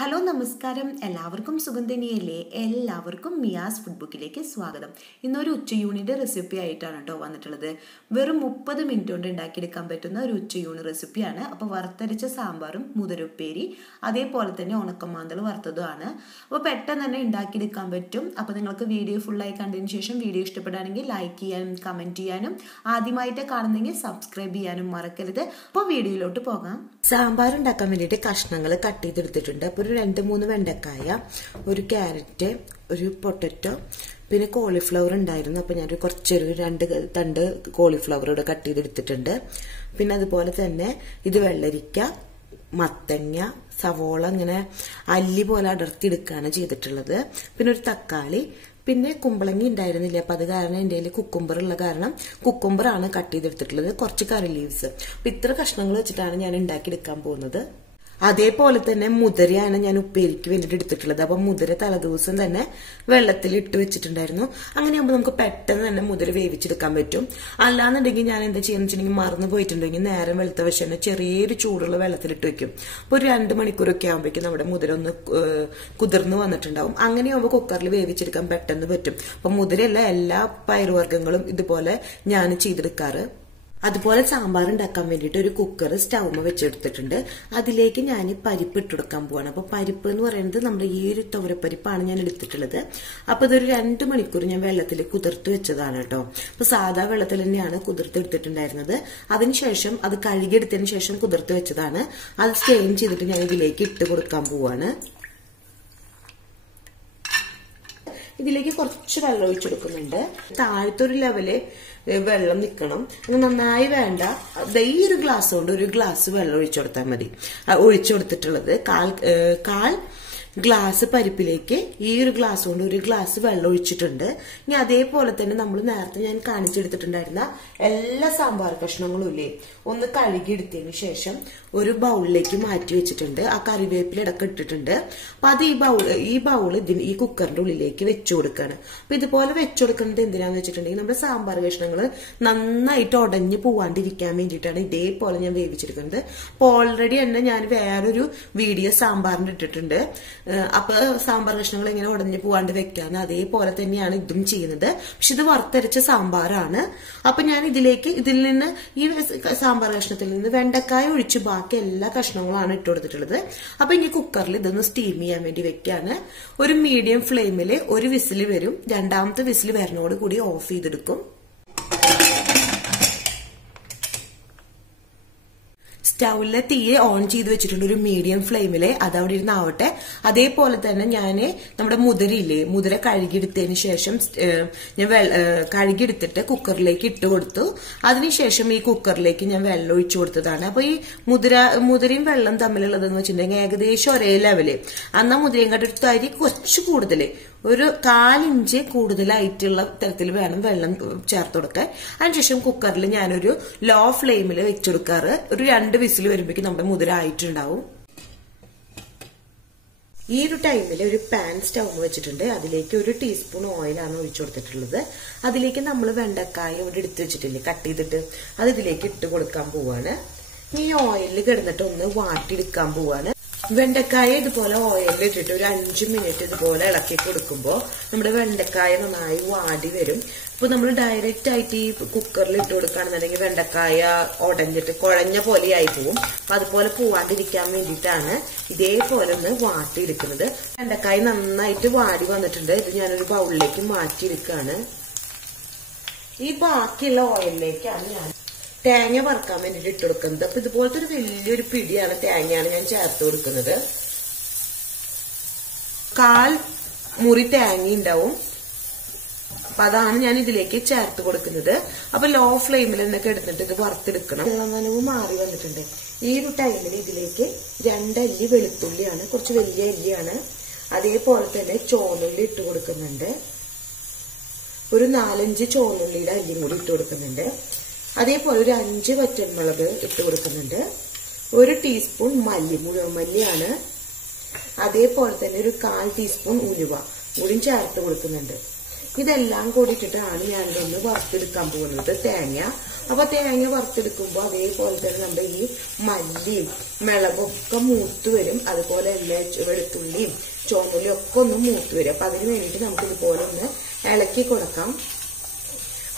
Hello നമസ്കാരം, എല്ലാവർക്കും സുഖം തന്നെയല്ലേ? എല്ലാവർക്കും മിയാസ് ഫുഡ് ബുക്കിലേക്ക് സ്വാഗതം. ഇന്നൊരു ഉച്ചയൂണിൻ്റെ റെസിപ്പി ആയിട്ടാണ് കേട്ടോ വന്നിട്ടുള്ളത്. വെറും 30 മിനിറ്റ് കൊണ്ട് ഉണ്ടാക്കിയെടുക്കാൻ പറ്റുന്ന ഒരു ഉച്ചയൂണ് റെസിപ്പിയാണ്. അപ്പോൾ വറുത്തരച്ച സാമ്പാറും മുതിരുപ്പേരി അതേപോലെ തന്നെ ഉണക്കമാന്തൾ വറുത്തതുമാണ്. അപ്പോൾ പെട്ടെന്ന് തന്നെ ഉണ്ടാക്കിയെടുക്കാൻ പറ്റും. അപ്പോൾ നിങ്ങൾക്ക് വീഡിയോ ഫുള്ളായി കണ്ടതിന് ശേഷം വീഡിയോ ഇഷ്ടപ്പെടുകയാണെങ്കിൽ ലൈക്ക് ചെയ്യാനും കമൻറ്റ് ചെയ്യാനും ആദ്യമായിട്ട് കാണുന്നെങ്കിൽ സബ്സ്ക്രൈബ് ചെയ്യാനും മറക്കരുത്. അപ്പോൾ വീഡിയോയിലോട്ട് പോകാം. സാമ്പാർ ഉണ്ടാക്കാൻ വേണ്ടിയിട്ട് കഷ്ണങ്ങൾ കട്ട് ചെയ്തെടുത്തിട്ടുണ്ട്. അപ്പോൾ ഒരു 2-3 വെണ്ടക്കായ, ഒരു ക്യാരറ്റ്, ഒരു പൊട്ടറ്റോ, പിന്നെ കോളിഫ്ലവർ ഉണ്ടായിരുന്നു. അപ്പോൾ ഞാനൊരു കുറച്ചൊരു 2 തണ്ട് കോളിഫ്ലവർ ഇവിടെ കട്ട് ചെയ്തെടുത്തിട്ടുണ്ട്. പിന്നെ അതുപോലെ തന്നെ ഇത് വെള്ളരിക്ക, മത്തങ്ങ, സവോള ഇങ്ങനെ അല്ലി പോലെ അടർത്തിയെടുക്കുകയാണ് ചെയ്തിട്ടുള്ളത്. പിന്നെ ഒരു തക്കാളി, പിന്നെ കുമ്പളങ്ങി ഉണ്ടായിരുന്നില്ല. അപ്പൊ അത് കാരണം എൻ്റെ കയ്യിൽ കുക്കുംബർ ഉള്ള കാരണം കുക്കുംബറാണ് കട്ട് ചെയ്തെടുത്തിട്ടുള്ളത്. കുറച്ച് കറി ലീവ്സ്. അപ്പൊ ഇത്ര കഷ്ണങ്ങൾ വെച്ചിട്ടാണ് ഞാൻ ഉണ്ടാക്കിയെടുക്കാൻ പോകുന്നത്. അതേപോലെ തന്നെ മുതിരയാണ് ഞാൻ ഉപ്പേരിക്ക് വേണ്ടിയിട്ട് എടുത്തിട്ടുള്ളത്. അപ്പൊ മുതിര തലേദിവസം തന്നെ വെള്ളത്തിൽ ഇട്ട് വെച്ചിട്ടുണ്ടായിരുന്നു. അങ്ങനെയാകുമ്പോൾ നമുക്ക് പെട്ടെന്ന് തന്നെ മുതിര വേവിച്ചെടുക്കാൻ പറ്റും. അല്ലാന്നുണ്ടെങ്കിൽ ഞാൻ എന്താ ചെയ്യുന്ന വെച്ചിട്ടുണ്ടെങ്കിൽ മറന്നു പോയിട്ടുണ്ടെങ്കിൽ നേരം വെളുത്ത വശം തന്നെ ചെറിയൊരു ചൂടുള്ള വെള്ളത്തിലിട്ട് വെക്കും. അപ്പോൾ ഒരു 2 മണിക്കൂറൊക്കെ ആകുമ്പോഴേക്കും നമ്മുടെ മുതിര ഒന്ന് കുതിർന്ന് വന്നിട്ടുണ്ടാവും. അങ്ങനെയാകുമ്പോൾ കുക്കറിൽ വേവിച്ചെടുക്കാൻ പെട്ടെന്ന് പറ്റും. അപ്പൊ മുതിരയല്ല, എല്ലാ പയറുവർഗ്ഗങ്ങളും ഇതുപോലെ ഞാൻ ചെയ്തെടുക്കാറ്. അതുപോലെ സാമ്പാർ ഉണ്ടാക്കാൻ വേണ്ടിയിട്ട് ഒരു കുക്കർ സ്റ്റൗമ വെച്ചെടുത്തിട്ടുണ്ട്. അതിലേക്ക് ഞാൻ പരിപ്പ് ഇട്ടുകൊടുക്കാൻ പോവാണ്. അപ്പൊ പരിപ്പ് എന്ന് പറയുന്നത് നമ്മുടെ ഈ ഒരു തുവരപ്പരിപ്പാണ് ഞാൻ എടുത്തിട്ടുള്ളത്. അപ്പൊ ഇതൊരു 2 മണിക്കൂർ ഞാൻ വെള്ളത്തിൽ കുതിർത്ത് വെച്ചതാണ് കേട്ടോ. അപ്പൊ സാധാ വെള്ളത്തിൽ തന്നെയാണ് കുതിർത്ത് എടുത്തിട്ടുണ്ടായിരുന്നത്. അതിനുശേഷം അത് കഴുകിയെടുത്തതിന് ശേഷം കുതിർത്ത് വെച്ചതാണ്. അത് സ്റ്റെയിൻ ചെയ്തിട്ട് ഞാൻ ഇതിലേക്ക് ഇട്ട് കൊടുക്കാൻ പോവാണ്. ഇതിലേക്ക് കുറച്ച് വെള്ളം ഒഴിച്ചെടുക്കുന്നുണ്ട്. താഴത്തൊരു ലെവല് വെള്ളം നിൽക്കണം. നന്നായി വേണ്ട. ഈ ഒരു ഗ്ലാസ് കൊണ്ട് ഒരു ഗ്ലാസ് വെള്ളം ഒഴിച്ചു കൊടുത്താൽ മതി. ഒഴിച്ചു കൊടുത്തിട്ടുള്ളത് കാൽ ഗ്ലാസ് പരിപ്പിലേക്ക് ഈ ഒരു ഗ്ലാസ് കൊണ്ട് ഒരു ഗ്ലാസ് വെള്ളം ഒഴിച്ചിട്ടുണ്ട്. ഇനി അതേപോലെ തന്നെ നമ്മൾ നേരത്തെ ഞാൻ കാണിച്ചെടുത്തിട്ടുണ്ടായിരുന്ന എല്ലാ സാമ്പാർ കഷ്ണങ്ങളും ഇല്ലേ, ഒന്ന് കഴുകിയെടുത്തതിന് ശേഷം ഒരു ബൗളിലേക്ക് മാറ്റി വെച്ചിട്ടുണ്ട്. ആ കറിവേപ്പില ഇടക്ക് ഇട്ടിട്ടുണ്ട്. അപ്പൊ അത് ഈ ബൗൾ ഈ കുക്കറിന്റെ ഉള്ളിലേക്ക് വെച്ചു കൊടുക്കുകയാണ്. അപ്പൊ ഇതുപോലെ വെച്ചു കൊടുക്കുന്നത് എന്തിനാന്ന് വെച്ചിട്ടുണ്ടെങ്കിൽ നമ്മുടെ സാമ്പാർ കഷ്ണങ്ങൾ നന്നായിട്ട് ഉടഞ്ഞു പോവാണ്ടിരിക്കാൻ വേണ്ടിയിട്ടാണ് ഇതേപോലെ ഞാൻ വേവിച്ചെടുക്കുന്നത്. അപ്പൊ ഓൾറെഡി തന്നെ ഞാൻ വേറൊരു വീഡിയോ സാമ്പാറിന്റെ ഇട്ടിട്ടുണ്ട്. അപ്പൊ സാമ്പാർ കഷ്ണങ്ങൾ എങ്ങനെ ഉടഞ്ഞു പോവാണ്ട് വെക്കാന്ന് അതേപോലെ തന്നെയാണ് ഇതും ചെയ്യുന്നത്. പക്ഷെ ഇത് വറുത്തരച്ച സാമ്പാറാണ്. അപ്പൊ ഞാൻ ഇതിൽ നിന്ന് ഈ സാമ്പാർ കഷ്ണത്തിൽ നിന്ന് വെണ്ടക്കായ ഒഴിച്ച് ബാക്കി എല്ലാ കഷ്ണങ്ങളാണ് ഇട്ട് കൊടുത്തിട്ടുള്ളത്. അപ്പൊ ഇനി കുക്കറിൽ ഇതൊന്ന് സ്റ്റീം ചെയ്യാൻ വേണ്ടി വെക്കാണ്. ഒരു മീഡിയം ഫ്ലെയിമിൽ ഒരു വിസിൽ വരും. രണ്ടാമത്തെ വിസിൽ വരുന്നതോട് കൂടി ഓഫ് ചെയ്തെടുക്കും. സ്റ്റൗവിലെ തീയെ ഓൺ ചെയ്ത് വെച്ചിട്ടുണ്ട് ഒരു മീഡിയം ഫ്ലെയിമില്. അതവിടെ ഇരുന്നാവട്ടെ. അതേപോലെ തന്നെ ഞാന് നമ്മുടെ മുതിര കഴുകിയെടുത്തതിന് ശേഷം ഞാൻ കഴുകിയെടുത്തിട്ട് കുക്കറിലേക്ക് ഇട്ട് കൊടുത്തു. അതിനുശേഷം ഈ കുക്കറിലേക്ക് ഞാൻ വെള്ളം ഒഴിച്ചു കൊടുത്തതാണ്. അപ്പൊ ഈ മുതിരയും വെള്ളം തമ്മിലുള്ളതെന്ന് വെച്ചിട്ടുണ്ടെങ്കിൽ ഏകദേശം ഒരേ ലെവല്. അന്നാ മുതിരയും കാട്ടി തരി കുറച്ച് കൂടുതല്, ഒരു 1/4 ഇഞ്ച് കൂടുതലായിട്ടുള്ള തരത്തിൽ വേണം വെള്ളം ചേർത്ത് കൊടുക്കാൻ. അതിനുശേഷം കുക്കറിൽ ഞാനൊരു ലോ ഫ്ലെയിമിൽ വെച്ചെടുക്കാറ്. ഒരു 2 വിസിൽ വരുമ്പോഴേക്കും നമ്മുടെ മുതിര ആയിട്ടുണ്ടാവും. ഈ ഒരു ടൈമിൽ ഒരു പാൻ സ്റ്റൗ വെച്ചിട്ടുണ്ട്. അതിലേക്ക് 1 ടീസ്പൂൺ ഓയിലാണ് ഒഴിച്ചു കൊടുത്തിട്ടുള്ളത്. അതിലേക്ക് നമ്മൾ വെണ്ടക്കായ ഇവിടെ എടുത്ത് വെച്ചിട്ടില്ലേ കട്ട് ചെയ്തിട്ട്, അത് ഇതിലേക്ക് ഇട്ട് കൊടുക്കാൻ പോവാണ്. ഈ ഓയിലിൽ കിടന്നിട്ട് ഒന്ന് വാട്ടിയെടുക്കാൻ പോവാണ്. വെണ്ടക്കായ ഇതുപോലെ ഓയിലിൽ ഇട്ടിട്ട് ഒരു 5 മിനിറ്റ് ഇതുപോലെ ഇളക്കി കൊടുക്കുമ്പോൾ നമ്മുടെ വെണ്ടക്കായ നന്നായി വാടി വരും. ഇപ്പൊ നമ്മൾ ഡയറക്റ്റ് ആയിട്ട് ഈ കുക്കറിൽ ഇട്ട് കൊടുക്കുകയാണെന്നുണ്ടെങ്കിൽ വെണ്ടക്കായ ഉടഞ്ഞിട്ട് കുഴഞ്ഞ പോലെ ആയി പോവും. അപ്പൊ അതുപോലെ പോവാണ്ടിരിക്കാൻ വേണ്ടിയിട്ടാണ് ഇതേപോലെ ഒന്ന് വാട്ടിയെടുക്കുന്നത്. വെണ്ടക്കായ നന്നായിട്ട് വാടി വന്നിട്ടുണ്ട്. ഇത് ഞാനൊരു ബൗളിലേക്ക് മാറ്റിയെടുക്കുകയാണ്. ഈ ബാക്കിയുള്ള ഓയിലിലേക്കാണ് ഞാൻ തേങ്ങ വറുക്കാൻ വേണ്ടിട്ട് ഇട്ട് കൊടുക്കുന്നത്. അപ്പൊ ഇതുപോലത്തെ ഒരു വലിയൊരു പിടിയാണ് തേങ്ങയാണ് ഞാൻ ചേർത്ത് കൊടുക്കുന്നത്. 1/4 മുറി തേങ്ങ ഉണ്ടാവും. അപ്പൊ അതാണ് ഞാൻ ഇതിലേക്ക് ചേർത്ത് കൊടുക്കുന്നത്. അപ്പൊ ലോ ഫ്ലെയിമിൽ നിന്നൊക്കെ എടുത്തിട്ട് ഇത് വറുത്തെടുക്കണം. നനവ് മാറി വന്നിട്ടുണ്ട്. ഈ ഒരു ടൈമിൽ ഇതിലേക്ക് 2 അല്ലി വെളുത്തുള്ളിയാണ്, കുറച്ച് വലിയ അല്ലിയാണ്. അതേപോലെ തന്നെ ചോന്നുള്ളി ഇട്ട് കൊടുക്കുന്നുണ്ട്. ഒരു 4-5 ചോന്നുള്ളിയുടെ അല്ലിയും കൂടി ഇട്ട് കൊടുക്കുന്നുണ്ട്. അതേപോലെ ഒരു 5 വറ്റൽമുളക് ഇട്ട് കൊടുക്കുന്നുണ്ട്. 1 ടീസ്പൂൺ മുഴുവൻ മല്ലിയാണ്. അതേപോലെ തന്നെ ഒരു 1/4 ടീസ്പൂൺ ഉലുവ കൂടി ചേർത്ത് കൊടുക്കുന്നുണ്ട്. ഇതെല്ലാം കൂടി ഇട്ടിട്ടാണ് ഞാനിതൊന്ന് വറുത്തെടുക്കാൻ പോകുന്നത്. തേങ്ങ അപ്പൊ തേങ്ങ വറുത്തെടുക്കുമ്പോൾ അതേപോലെ തന്നെ നമ്മുടെ ഈ മല്ലിയും മിളകൊക്കെ മൂത്ത് വരും. അതുപോലെ എല്ലാ വെളുത്തുള്ളിയും ചുവന്നുള്ളിയും ഒക്കെ ഒന്ന് മൂത്ത് വരും. അപ്പൊ അതിന് വേണ്ടിയിട്ട് നമുക്ക് ഇതുപോലെ ഒന്ന് ഇളക്കി കൊടുക്കാം.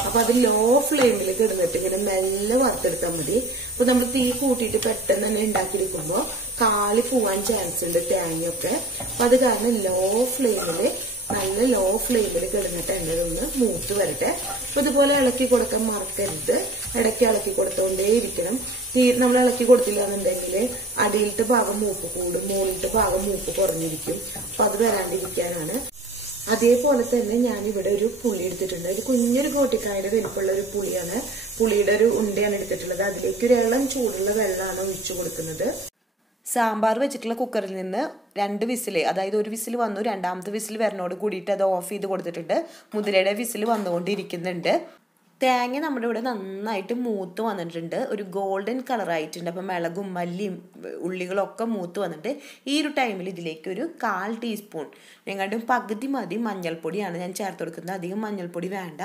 അപ്പൊ അത് ലോ ഫ്ലെയിമിൽ കിടന്നിട്ട് ഇങ്ങനെ മെല്ലെ വറുത്തെടുത്താൽ മതി. അപ്പൊ നമ്മൾ തീ കൂട്ടിയിട്ട് പെട്ടെന്ന് തന്നെ ഉണ്ടാക്കിയെടുക്കുമ്പോൾ കാളി പോവാൻ ചാൻസ് ഉണ്ട് തേങ്ങയൊക്കെ. അപ്പൊ അത് കാരണം നല്ല ലോ ഫ്ലെയിമിൽ കിടന്നിട്ട് എണ്ണതൊന്ന് മൂത്ത് വരട്ടെ. അപ്പൊ ഇതുപോലെ ഇളക്കി കൊടുക്കാൻ മറക്കരുത്. ഇടയ്ക്ക് ഇളക്കി കൊടുത്തോണ്ടേ ഇരിക്കണം. നമ്മൾ ഇളക്കി കൊടുത്തില്ല എന്നുണ്ടെങ്കിൽ അടിയിലത്തെ ഭാഗം മൂപ്പ് കൂടും, മുകളിലത്തെ ഭാഗം മൂപ്പ് കുറഞ്ഞിരിക്കും. അപ്പൊ അത് വരാണ്ടിരിക്കാനാണ്. അതേപോലെ തന്നെ ഞാനിവിടെ ഒരു പുളി എടുത്തിട്ടുണ്ട്. ഒരു കുഞ്ഞൊരു ഗോട്ടിക്കായുടെ വലിപ്പമുള്ള ഒരു പുളിയാണ്. പുളിയുടെ ഒരു ഉണ്ടയാണ് എടുത്തിട്ടുള്ളത്. അതിലേക്ക് ഒരു ഇളം ചൂടുള്ള വെള്ളമാണ് ഒഴിച്ചു കൊടുക്കുന്നത്. സാമ്പാർ വെച്ചിട്ടുള്ള കുക്കറിൽ നിന്ന് 2 വിസിൽ, അതായത് ഒരു വിസിൽ വന്നു, രണ്ടാമത്തെ വിസിൽ വരണോട് കൂടിയിട്ട് അത് ഓഫ് ചെയ്ത് കൊടുത്തിട്ടുണ്ട്. മുതിരയുടെ വിസിൽ വന്നുകൊണ്ടിരിക്കുന്നുണ്ട്. തേങ്ങ നമ്മുടെ ഇവിടെ നന്നായിട്ട് മൂത്ത് വന്നിട്ടുണ്ട്. ഒരു ഗോൾഡൻ കളർ ആയിട്ടുണ്ട്. അപ്പം മിളകും മല്ലിയും ഉള്ളികളൊക്കെ മൂത്ത് വന്നിട്ട് ഈ ഒരു ടൈമിൽ ഇതിലേക്ക് ഒരു 1/4 ടീസ്പൂൺ, ഞങ്ങളുടെ പകുതി മതി മഞ്ഞൾപ്പൊടിയാണ് ഞാൻ ചേർത്ത് കൊടുക്കുന്നത്. അധികം മഞ്ഞൾപ്പൊടി വേണ്ട,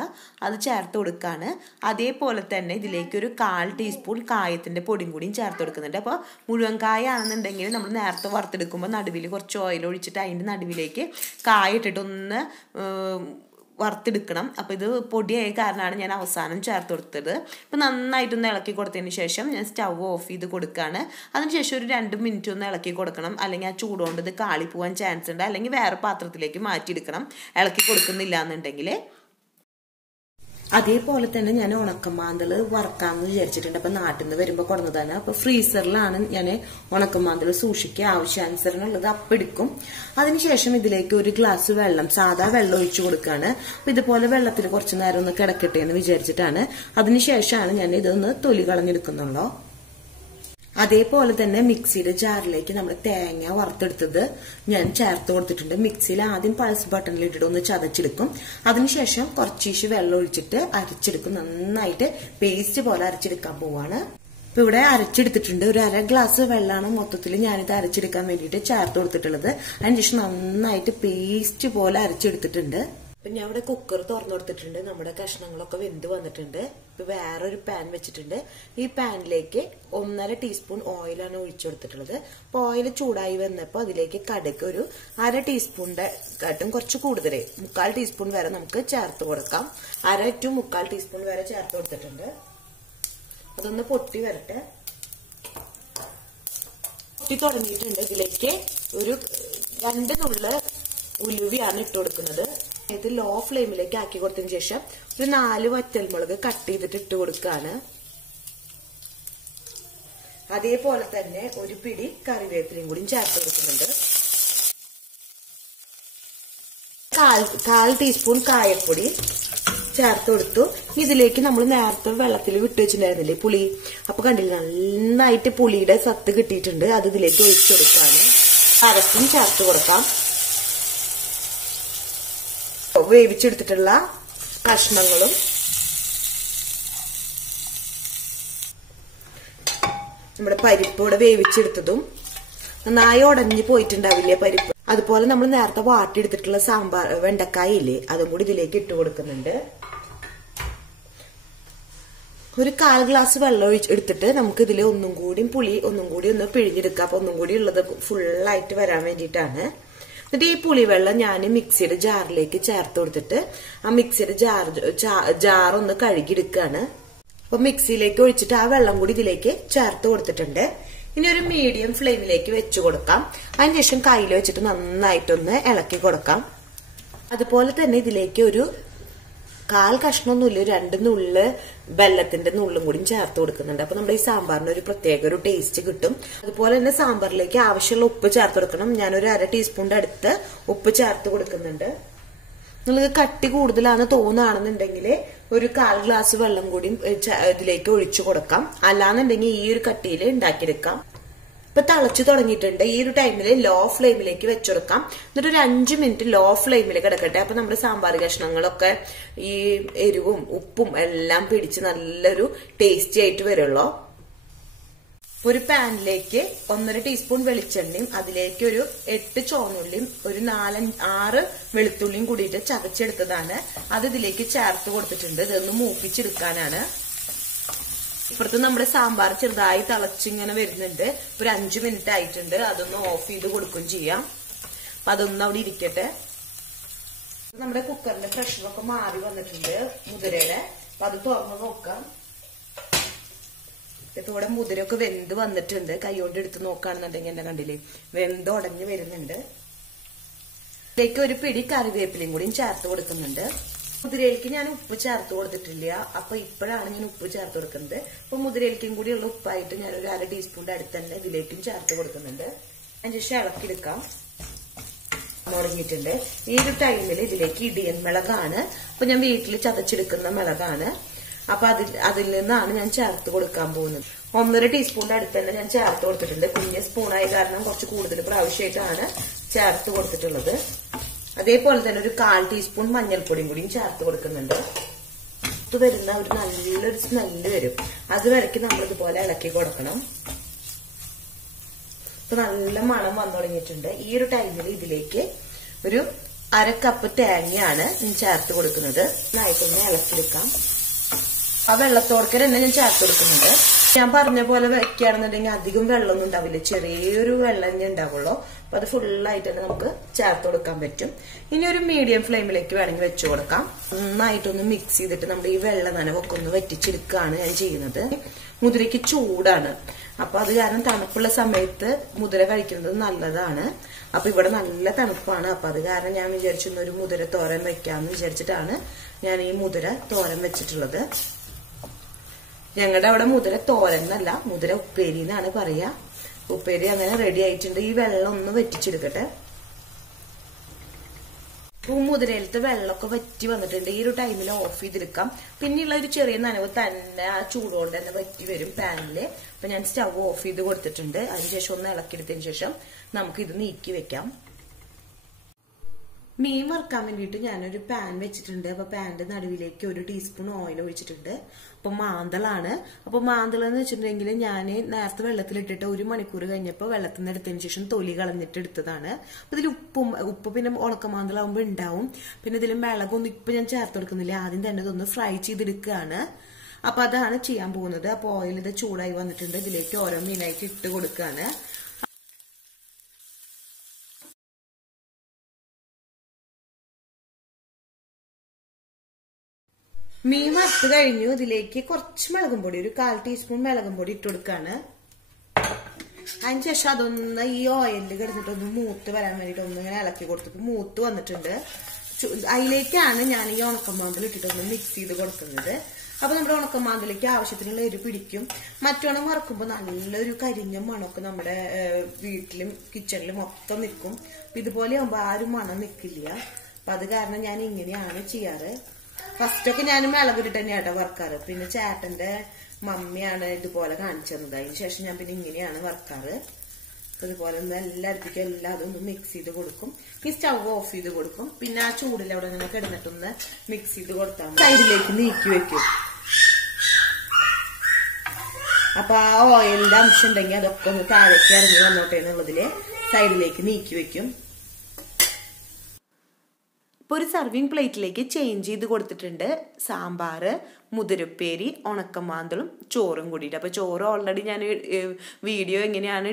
അത് ചേർത്ത് കൊടുക്കുകയാണ്. അതേപോലെ തന്നെ ഇതിലേക്ക് ഒരു 1/4 ടീസ്പൂൺ കായത്തിൻ്റെ പൊടിയും കൂടിയും ചേർത്ത് കൊടുക്കുന്നുണ്ട്. അപ്പോൾ മുഴുവൻ കായ ആണെന്നുണ്ടെങ്കിൽ നമ്മൾ നേരത്തെ വറുത്തെടുക്കുമ്പോൾ നടുവിൽ കുറച്ച് ഓയിൽ ഒഴിച്ചിട്ട് അതിൻ്റെ നടുവിലേക്ക് കായ ഇട്ടിട്ടൊന്ന് വറുത്തെടുക്കണം. അപ്പോൾ ഇത് പൊടിയായ കാരണമാണ് ഞാൻ അവസാനം ചേർത്ത് കൊടുത്തത്. അപ്പോൾ നന്നായിട്ടൊന്ന് ഇളക്കി കൊടുത്തതിന് ശേഷം ഞാൻ സ്റ്റവ് ഓഫ് ചെയ്ത് കൊടുക്കുകയാണ്. അതിനുശേഷം ഒരു 2 മിനിറ്റ് ഒന്ന് ഇളക്കി കൊടുക്കണം. അല്ലെങ്കിൽ ആ ചൂടുകൊണ്ട് ഇത് കാളി പോകാൻ ചാൻസ് ഉണ്ട്. അല്ലെങ്കിൽ വേറെ പാത്രത്തിലേക്ക് മാറ്റിയെടുക്കണം ഇളക്കി കൊടുക്കുന്നില്ല എന്നുണ്ടെങ്കിൽ. അതേപോലെ തന്നെ ഞാൻ ഉണക്കമാന്തൽ വറക്കാമെന്ന് വിചാരിച്ചിട്ടുണ്ട്. അപ്പം നാട്ടിൽ നിന്ന് വരുമ്പോൾ കൊടുന്നതാണ്. അപ്പോൾ ഫ്രീസറിലാണ് ഞാൻ ഉണക്കമാന്തൽ സൂക്ഷിക്കുക. ആവശ്യാനുസരണം ഉള്ളത് അപ്പെടുക്കും. അതിനുശേഷം ഇതിലേക്ക് ഒരു ഗ്ലാസ് വെള്ളം, സാധാ വെള്ളം ഒഴിച്ചു കൊടുക്കുകയാണ്. അപ്പം ഇതുപോലെ വെള്ളത്തിൽ കുറച്ച് നേരം ഒന്ന് കിടക്കട്ടെ എന്ന് വിചാരിച്ചിട്ടാണ്. അതിനുശേഷമാണ് ഞാൻ ഇതൊന്ന് തൊലി കളഞ്ഞെടുക്കുന്നുള്ളൂ. അതേപോലെ തന്നെ മിക്സിയുടെ ജാറിലേക്ക് നമ്മൾ തേങ്ങ വറുത്തെടുത്തത് ഞാൻ ചേർത്ത് കൊടുത്തിട്ടുണ്ട്. മിക്സിയിൽ ആദ്യം പൾസ് ബട്ടണിൽ ഇട്ടിട്ട് ഒന്ന് ചതച്ചെടുക്കും. അതിനുശേഷം കുറച്ച് വെള്ളം ഒഴിച്ചിട്ട് അരച്ചെടുക്കും. നന്നായിട്ട് പേസ്റ്റ് പോലെ അരച്ചെടുക്കാൻ പോവാണ്. ഇപ്പൊ ഇവിടെ അരച്ചെടുത്തിട്ടുണ്ട്. ഒരു 1/2 ഗ്ലാസ് വെള്ളമാണ് മൊത്തത്തിൽ ഞാനിത് അരച്ചെടുക്കാൻ വേണ്ടിയിട്ട് ചേർത്ത് കൊടുത്തിട്ടുള്ളത്. അതിനുശേഷം നന്നായിട്ട് പേസ്റ്റ് പോലെ അരച്ചെടുത്തിട്ടുണ്ട്. അപ്പൊ ഞാൻ ഇവിടെ കുക്കർ തുറന്നു കൊടുത്തിട്ടുണ്ട്. നമ്മുടെ കഷ്ണങ്ങളൊക്കെ വെന്ത് വന്നിട്ടുണ്ട്. ഇപ്പൊ വേറൊരു പാൻ വെച്ചിട്ടുണ്ട്. ഈ പാനിലേക്ക് 1/2 ടീസ്പൂൺ ഓയിലാണ് ഒഴിച്ചു കൊടുത്തിട്ടുള്ളത്. അപ്പൊ ഓയിൽ ചൂടായി വന്നപ്പോൾ അതിലേക്ക് കടുക് ഒരു 1/2 ടീസ്പൂണിന്റെ കാട്ടും കുറച്ച് കൂടുതൽ 1/4 ടീസ്പൂൺ വരെ നമുക്ക് ചേർത്ത് കൊടുക്കാം. 1/2 to 1/4 ടീസ്പൂൺ വരെ ചേർത്ത് കൊടുത്തിട്ടുണ്ട്. അതൊന്ന് പൊട്ടി വരട്ടെ. പൊട്ടി തുടങ്ങിയിട്ടുണ്ട്. ഇതിലേക്ക് ഒരു 2 നുള്ള് ഉലുവയാണ് ഇട്ട് കൊടുക്കുന്നത്. ഇത് ലോ ഫ്ലെയിമിലേക്ക് ആക്കി കൊടുത്തതിന് ശേഷം ഒരു 4 വറ്റൽമുളക് കട്ട് ചെയ്തിട്ട് ഇട്ട് കൊടുക്കുകയാണ്. അതേപോലെ തന്നെ ഒരു പിടി കറിവേപ്പിലയും കൂടി ചേർത്ത് കൊടുക്കുന്നുണ്ട്. 1/4 ടീസ്പൂൺ കായപ്പൊടി ചേർത്ത് കൊടുത്തു. ഇതിലേക്ക് നമ്മൾ നേരത്തെ വെള്ളത്തിൽ വിട്ട് വെച്ചിട്ടുണ്ടായിരുന്നില്ലേ പുളി, അപ്പൊ കണ്ടില്ല നന്നായിട്ട് പുളിയുടെ സത്ത് കിട്ടിയിട്ടുണ്ട്. അത് ഇതിലേക്ക് ഒഴിച്ചു കൊടുക്കാണ്. അരക്കും ചേർത്ത് കൊടുക്കാം. വേവിച്ചെടുത്തിട്ടുള്ള കഷ്ണങ്ങളും നമ്മുടെ പരിപ്പോടെ വേവിച്ചെടുത്തതും നന്നായി ഉടഞ്ഞു പോയിട്ടുണ്ടാവില്ലേ പരിപ്പ്. അതുപോലെ നമ്മൾ നേരത്തെ വാട്ടിയെടുത്തിട്ടുള്ള സാമ്പാർ വെണ്ടക്കായ ഇല്ലേ, അതും കൂടി ഇതിലേക്ക് ഇട്ട് കൊടുക്കുന്നുണ്ട്. ഒരു 1/4 ഗ്ലാസ് വെള്ളം എടുത്തിട്ട് നമുക്ക് ഇതിൽ പുളി ഒന്നും കൂടി ഒന്ന് പിഴിഞ്ഞെടുക്കാം. അപ്പൊ ഒന്നും കൂടി ഉള്ളത് ഫുള്ളായിട്ട് വരാൻ വേണ്ടിയിട്ടാണ്. എന്നിട്ട് ഈ പുളിവെള്ളം ഞാൻ മിക്സിയുടെ ജാറിലേക്ക് ചേർത്ത് കൊടുത്തിട്ട് ആ മിക്സിയുടെ ജാറൊന്ന് കഴുകിയെടുക്കുകയാണ്. അപ്പൊ മിക്സിയിലേക്ക് ഒഴിച്ചിട്ട് ആ വെള്ളം കൂടി ഇതിലേക്ക് ചേർത്ത് കൊടുത്തിട്ടുണ്ട്. ഇനി ഒരു മീഡിയം ഫ്ലെയിമിലേക്ക് വെച്ച് കൊടുക്കാം. അതിനുശേഷം കയ്യിൽ വെച്ചിട്ട് നന്നായിട്ടൊന്ന് ഇളക്കി കൊടുക്കാം. അതുപോലെ തന്നെ ഇതിലേക്ക് ഒരു 1/4 കഷ്ണമൊന്നുമില്ല, 2 നുള്ള് വെല്ലത്തിന്റെ നുള്ളും കൂടി ചേർത്ത് കൊടുക്കുന്നുണ്ട്. അപ്പൊ നമ്മുടെ ഈ സാമ്പാറിന് ഒരു പ്രത്യേക ഒരു ടേസ്റ്റ് കിട്ടും. അതുപോലെ തന്നെ സാമ്പാറിലേക്ക് ആവശ്യമുള്ള ഉപ്പ് ചേർത്ത് കൊടുക്കണം. ഞാനൊരു 1/2 ടീസ്പൂണിന്റെ അടുത്ത് ഉപ്പ് ചേർത്ത് കൊടുക്കുന്നുണ്ട്. നിങ്ങൾക്ക് കട്ടി കൂടുതലാണ് തോന്നുകയാണെന്നുണ്ടെങ്കിൽ ഒരു 1/4 ഗ്ലാസ് വെള്ളം കൂടി ഇതിലേക്ക് ഒഴിച്ചു കൊടുക്കാം. അല്ലാന്നുണ്ടെങ്കിൽ ഈ ഒരു കട്ടിയിൽ ഉണ്ടാക്കിയെടുക്കാം. ഇപ്പൊ തിളച്ചു തുടങ്ങിയിട്ടുണ്ട്. ഈ ഒരു ടൈമിൽ ലോ ഫ്ലെയിമിലേക്ക് വെച്ചുകൊടുക്കാം. എന്നിട്ട് ഒരു 5 മിനിറ്റ് ലോ ഫ്ലെയിമിൽ കിടക്കട്ടെ. അപ്പൊ നമ്മുടെ സാമ്പാർ കഷ്ണങ്ങളൊക്കെ ഈ എരിവും ഉപ്പും എല്ലാം പിടിച്ച് നല്ലൊരു ടേസ്റ്റി ആയിട്ട് വരുള്ളൂ. ഒരു പാനിലേക്ക് 1/2 ടീസ്പൂൺ വെളിച്ചെണ്ണയും അതിലേക്ക് ഒരു 8 ചുവന്നുള്ളിയും ഒരു 4-6 വെളുത്തുള്ളിയും കൂടിയിട്ട് ചതച്ചെടുത്തതാണ്. അത് ഇതിലേക്ക് ചേർത്ത് കൊടുത്തിട്ടുണ്ട്. ഇതൊന്ന് മൂപ്പിച്ചെടുക്കാനാണ്. ഇപ്പുറത്ത് നമ്മുടെ സാമ്പാർ ചെറുതായി തിളച്ചിങ്ങനെ വരുന്നുണ്ട്. ഒരു 5 മിനിറ്റ് ആയിട്ടുണ്ട്. അതൊന്ന് ഓഫ് ചെയ്ത് കൊടുക്കുകയും ചെയ്യാം. അപ്പൊ അതൊന്നും അവിടെ ഇരിക്കട്ടെ. നമ്മുടെ കുക്കറിന്റെ പ്രഷറൊക്കെ മാറി വന്നിട്ടുണ്ട് മുതിരയുടെ. അപ്പൊ അത് തുറന്ന് നോക്കാം. ഇപ്പൊ ഇവിടെ മുതിരയൊക്കെ വെന്ത് വന്നിട്ടുണ്ട്. കൈകൊണ്ട് എടുത്ത് നോക്കുകയാണെന്നുണ്ടെങ്കിൽ എന്നെ കണ്ടില്ലേ വെന്ത് ഉടഞ്ഞ് വരുന്നുണ്ട്. ഇതിലേക്ക് ഒരു പിടി കറിവേപ്പിലയും കൂടിയും ചേർത്ത് കൊടുക്കുന്നുണ്ട്. മുതിരയിലേക്ക് ഞാൻ ഉപ്പ് ചേർത്ത് കൊടുത്തിട്ടില്ല. അപ്പൊ ഇപ്പോഴാണ് ഞാൻ ഉപ്പ് ചേർത്ത് കൊടുക്കുന്നത്. അപ്പൊ മുതിരയിലേക്കും കൂടിയുള്ള ഉപ്പായിട്ട് ഞാൻ ഒരു 1/2 ടീസ്പൂണിന്റെ അടുത്ത് തന്നെ ഇതിലേക്കും ചേർത്ത് കൊടുക്കുന്നുണ്ട്. അതിനുശേഷം ഇളക്കിയെടുക്കാം. മുടങ്ങിയിട്ടുണ്ട്. ഈ ഒരു ടൈമിൽ ഇതിലേക്ക് ഇടിയൻ മിളകാണ്. അപ്പൊ ഞാൻ വീട്ടിൽ ചതച്ചെടുക്കുന്ന മിളകാണ്. അപ്പൊ അതിൽ നിന്നാണ് ഞാൻ ചേർത്ത് കൊടുക്കാൻ പോകുന്നത്. 1.5 ടീസ്പൂണിന്റെ അടുത്ത് തന്നെ ഞാൻ ചേർത്ത് കൊടുത്തിട്ടുണ്ട്. കുഞ്ഞ് സ്പൂണായ കാരണം കുറച്ച് കൂടുതൽ പ്രാവശ്യമായിട്ടാണ് ചേർത്ത് കൊടുത്തിട്ടുള്ളത്. അതേപോലെ തന്നെ ഒരു 1/4 ടീസ്പൂൺ മഞ്ഞൾപ്പൊടിയും കൂടിയും ചേർത്ത് കൊടുക്കുന്നുണ്ട്. ഇത് വരുന്ന ഒരു നല്ലൊരു സ്മെല്ല് വരും. അതുവരയ്ക്ക് നമ്മൾ ഇതുപോലെ ഇളക്കി കൊടുക്കണം. ഇപ്പൊ നല്ല മണം വന്നു തുടങ്ങിയിട്ടുണ്ട്. ഈ ഒരു ടൈമിൽ ഇതിലേക്ക് ഒരു 1/2 കപ്പ് തേങ്ങയാണ് ഞാൻ ചേർത്ത് കൊടുക്കുന്നത്. നന്നായിട്ടൊന്ന് ഇളക്കിയെടുക്കാം. ആ വെള്ളത്തോടൊക്കെ തന്നെ ഞാൻ ചേർത്ത് കൊടുക്കുന്നുണ്ട്. ഞാൻ പറഞ്ഞ പോലെ വെക്കുകയാണെന്നുണ്ടെങ്കിൽ അധികം വെള്ളമൊന്നും ഉണ്ടാവില്ല. ചെറിയൊരു വെള്ളം തന്നെ ഉണ്ടാവുള്ളൂ. അപ്പൊ അത് ഫുള്ളായിട്ട് തന്നെ നമുക്ക് ചേർത്ത് കൊടുക്കാൻ പറ്റും. ഇനി ഒരു മീഡിയം ഫ്ലെയിമിലേക്ക് വേണമെങ്കിൽ വെച്ചു കൊടുക്കാം. നന്നായിട്ടൊന്ന് മിക്സ് ചെയ്തിട്ട് നമ്മുടെ ഈ വെള്ള നനവൊക്കെ ഒന്ന് വറ്റിച്ചെടുക്കുകയാണ് ഞാൻ ചെയ്യുന്നത്. മുതിരയ്ക്ക് ചൂടാണ്. അപ്പൊ അത് കാരണം തണുപ്പുള്ള സമയത്ത് മുതിര കഴിക്കുന്നത് നല്ലതാണ്. അപ്പൊ ഇവിടെ നല്ല തണുപ്പാണ്. അപ്പൊ അത് കാരണം ഞാൻ വിചാരിച്ചിരുന്ന ഒരു മുതിര തോരൻ വെക്കാന്ന് വിചാരിച്ചിട്ടാണ് ഞാൻ ഈ മുതിര തോരൻ വെച്ചിട്ടുള്ളത്. ഞങ്ങളുടെ അവിടെ മുതിര തോരൻ എന്നല്ല, മുതിര ഉപ്പേരി എന്നാണ് പറയാ. ഉപ്പേരി അങ്ങനെ റെഡി ആയിട്ടുണ്ട്. ഈ വെള്ളം ഒന്ന് വറ്റിച്ചെടുക്കട്ടെ. മുതിരയിലത്തെ വെള്ളമൊക്കെ വറ്റി വന്നിട്ടുണ്ട്. ഈ ഒരു ടൈമിൽ ഓഫ് ചെയ്തെടുക്കാം. പിന്നെയുള്ള ഒരു ചെറിയ നനവ് തന്നെ ആ ചൂടുകൊണ്ട് തന്നെ വറ്റി വരും പാനില്. അപ്പൊ ഞാൻ സ്റ്റവ് ഓഫ് ചെയ്ത് കൊടുത്തിട്ടുണ്ട്. അതിനുശേഷം ഒന്ന് ഇളക്കിയെടുത്തതിന് ശേഷം നമുക്ക് ഇത് നീക്കി വെക്കാം. മീൻ വറുക്കാൻ വേണ്ടിയിട്ട് ഞാനൊരു പാൻ വെച്ചിട്ടുണ്ട്. അപ്പൊ പാനിന്റെ നടുവിലേക്ക് 1 ടീസ്പൂൺ ഓയിൽ ഒഴിച്ചിട്ടുണ്ട്. അപ്പൊ മാന്തളാണ്. അപ്പൊ മാന്തൾ എന്ന് വെച്ചിട്ടുണ്ടെങ്കിൽ ഞാൻ നേരത്തെ വെള്ളത്തിലിട്ടിട്ട് 1 മണിക്കൂർ കഴിഞ്ഞപ്പോൾ വെള്ളത്തിൽ നിന്ന് എടുത്തതിന് ശേഷം തൊലി കളഞ്ഞിട്ട് എടുത്തതാണ്. അപ്പൊ ഇതിൽ ഉപ്പ് പിന്നെ ഉണക്കമാന്തളാകുമ്പോൾ ഉണ്ടാവും. പിന്നെ ഇതിൽ മിളകൊന്നും ഇപ്പൊ ഞാൻ ചേർത്ത് കൊടുക്കുന്നില്ല. ആദ്യം തന്നെ ഇതൊന്ന് ഫ്രൈ ചെയ്തെടുക്കുകയാണ്. അപ്പൊ അതാണ് ചെയ്യാൻ പോകുന്നത്. അപ്പൊ ഓയിൽ ഇത് ചൂടായി വന്നിട്ടുണ്ട്. ഇതിലേക്ക് ഓരോ മീനായിട്ട് ഇട്ട് കൊടുക്കുകയാണ്. മീൻ വറുത്ത് കഴിഞ്ഞു. ഇതിലേക്ക് കുറച്ച് മുളകും പൊടി, ഒരു 1/4 ടീസ്പൂൺ മുളകും പൊടി ഇട്ട് കൊടുക്കാണ്. അതിനുശേഷം അതൊന്ന് ഈ ഓയിലിൽ കിടന്നിട്ട് ഒന്ന് മൂത്ത് വരാൻ വേണ്ടിട്ട് ഒന്നിങ്ങനെ ഇളക്കി കൊടുത്തിട്ട് മൂത്ത് വന്നിട്ടുണ്ട്. അതിലേക്കാണ് ഞാൻ ഈ ഉണക്കമാന്തൽ ഇട്ടിട്ടൊന്ന് മിക്സ് ചെയ്ത് കൊടുക്കുന്നത്. അപ്പൊ നമ്മുടെ ഉണക്കമാന്തലേക്ക് ആവശ്യത്തിനുള്ള എരിവ് പിടിക്കും. മറ്റോണം വറക്കുമ്പോൾ നല്ലൊരു കരിഞ്ഞ മണമൊക്കെ നമ്മുടെ വീട്ടിലും കിച്ചണിലും മൊത്തം നിൽക്കും. ഇതുപോലെ ആകുമ്പോൾ ആരും മണം നിൽക്കില്ല. അപ്പൊ അത് കാരണം ഞാൻ ഇങ്ങനെയാണ് ചെയ്യാറ്. ഫസ്റ്റൊക്കെ ഞാൻ മിളകിട്ട് തന്നെയാട്ടോ വറുക്കാറ്. പിന്നെ ചേട്ടന്റെ മമ്മിയാണ് ഇതുപോലെ കാണിച്ചു തന്നത്. അതിന് ശേഷം ഞാൻ പിന്നെ ഇങ്ങനെയാണ് വറുക്കാറ്. ഇതുപോലെ ഒന്ന് എല്ലായിടത്തേക്കും എല്ലാതും ഒന്ന് മിക്സ് ചെയ്ത് കൊടുക്കും. ഈ സ്റ്റവ് ഓഫ് ചെയ്ത് കൊടുക്കും. പിന്നെ ആ ചൂടിൽ അവിടെ നിന്ന് കിടന്നിട്ടൊന്ന് മിക്സ് ചെയ്ത് കൊടുത്താൽ സൈഡിലേക്ക് നീക്കി വെക്കും. അപ്പൊ ആ ഓയിലിന്റെ അംശം ഉണ്ടെങ്കിൽ അതൊക്കെ ഒന്ന് താഴേക്ക് ഇറങ്ങി വന്നോട്ടെ എന്നുള്ളതില് സൈഡിലേക്ക് നീക്കി വെക്കും. ഇപ്പോൾ ഒരു സർവിങ് പ്ലേറ്റിലേക്ക് ചേഞ്ച് ചെയ്ത് കൊടുത്തിട്ടുണ്ട്. സാമ്പാർ, മുതിരപ്പേരി, ഉണക്കമാന്തളും ചോറും കൂടിയിട്ട്. അപ്പോൾ ചോറ് ഓൾറെഡി ഞാൻ വീഡിയോ എങ്ങനെയാണ്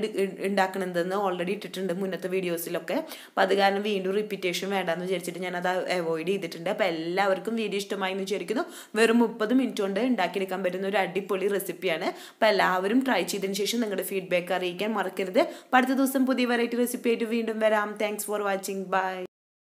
ഉണ്ടാക്കണതെന്ന് ഓൾറെഡി ഇട്ടിട്ടുണ്ട് മുന്നത്തെ വീഡിയോസിലൊക്കെ. അപ്പോൾ അത് കാരണം വീണ്ടും റിപ്പീറ്റേഷൻ വേണ്ടാന്ന് വിചാരിച്ചിട്ട് ഞാനത് അവോയ്ഡ് ചെയ്തിട്ടുണ്ട്. അപ്പോൾ എല്ലാവർക്കും വീഡിയോ ഇഷ്ടമായി എന്ന് വിചാരിക്കുന്നു. വെറും 30 മിനിറ്റ് കൊണ്ട് ഉണ്ടാക്കിയെടുക്കാൻ പറ്റുന്ന ഒരു അടിപൊളി റെസിപ്പിയാണ്. അപ്പോൾ എല്ലാവരും ട്രൈ ചെയ്തതിന് ശേഷം നിങ്ങളുടെ ഫീഡ്ബാക്ക് അറിയിക്കാൻ മറക്കരുത്. അപ്പോൾ അടുത്ത ദിവസം പുതിയ വെറൈറ്റി റെസിപ്പി ആയിട്ട് വീണ്ടും വരാം. Thanks for watching. ബൈ.